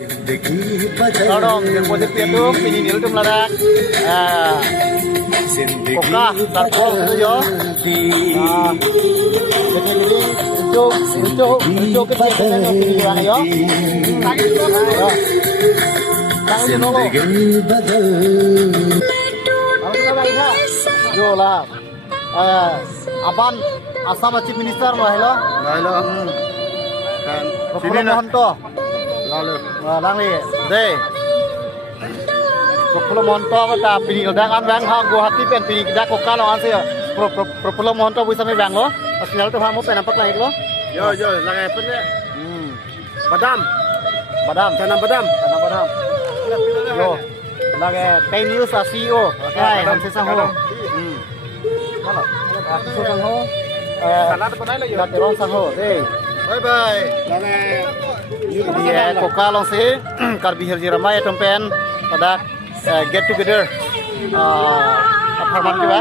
Tolong deposit itu pinjil itu meladak. Koka, tarkol itu yo. Jadi untuk kecil yang pinjil yo. Tangan dulu. Yo lah. Aban Assam Chief Minister mahelo. Mahelo. Kan. Sini nah hanto. Lalu. Langli. Deh. Propulo monto ta pinjil dak an bang ha Guwahati pen pinjil dak koka lo an se. Propulo monto bisa me bang lo. Asal tu hamu pen nampak lagi lo. Yo lagai apa ni? Badam. Tanam badam. Yo. Lagi Pay News CEO. Hai, ham se sang ho. Mana? Aku sang ho. Salat apa lagi? Dak terong sang ho. Deh. Bye bye. Lagai. Dia koka long se karbi herji ramai tempen pada get together. Apartment juga.